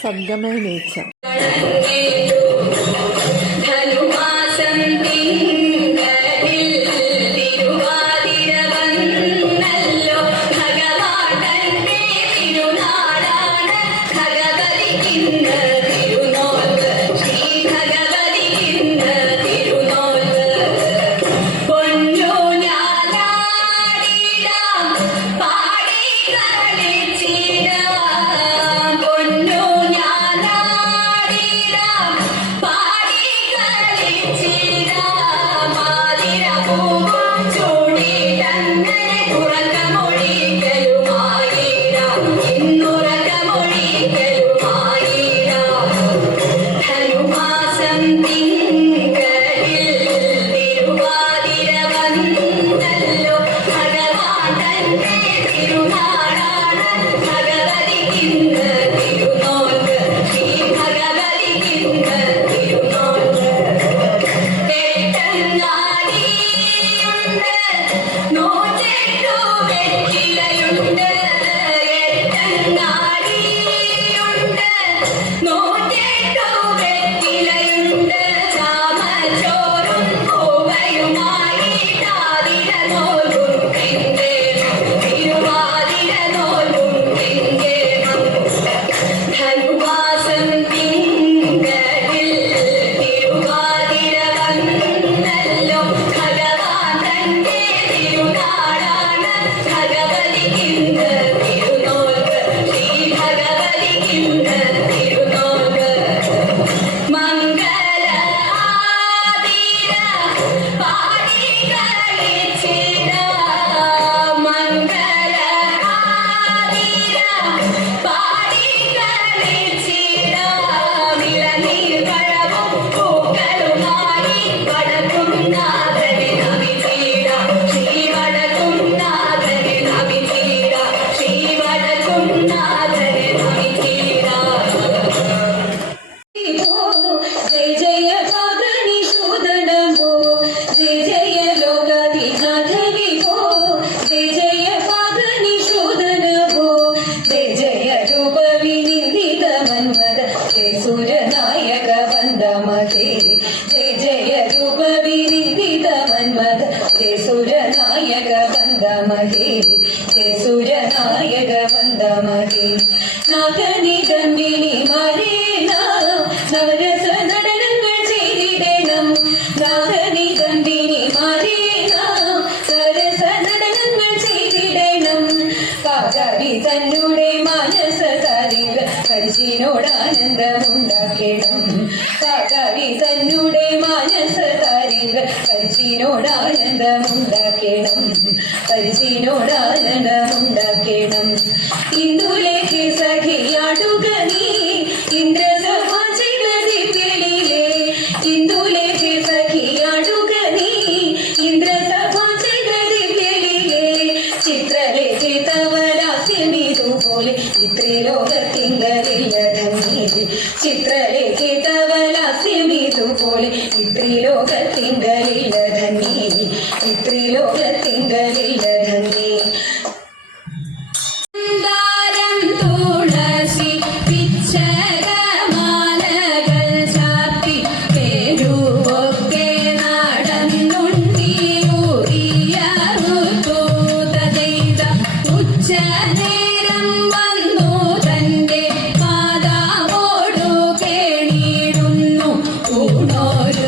സദ്ഗമയ nature I got Magagaling ദേവസേനി ജയ ജയ രൂപവിനിന്ദിത മന്മത ജയസുരനായക വന്ദമഹേവി ജയസുരനായക വന്ദമഹേവി നാഗനി ഗംഭിണി മരേണ നവരസ ആനന്ദമുണ്ടാക്കിടും കാതാരി തന്നെ മാനസ താരങ്ങൾ പരിചിനോട് ആനന്ദമുണ്ടാക്കിടും ഇന്ദുലേക്ക് സഖിയാടുക ഇത്രേ ലോകത്തിങ്കലില്ല പോലെ ഇത്രീലോകത്തിങ്കലില്ല ധന്യ. ഇത്രീലോകത്തിങ്കലില്ല yar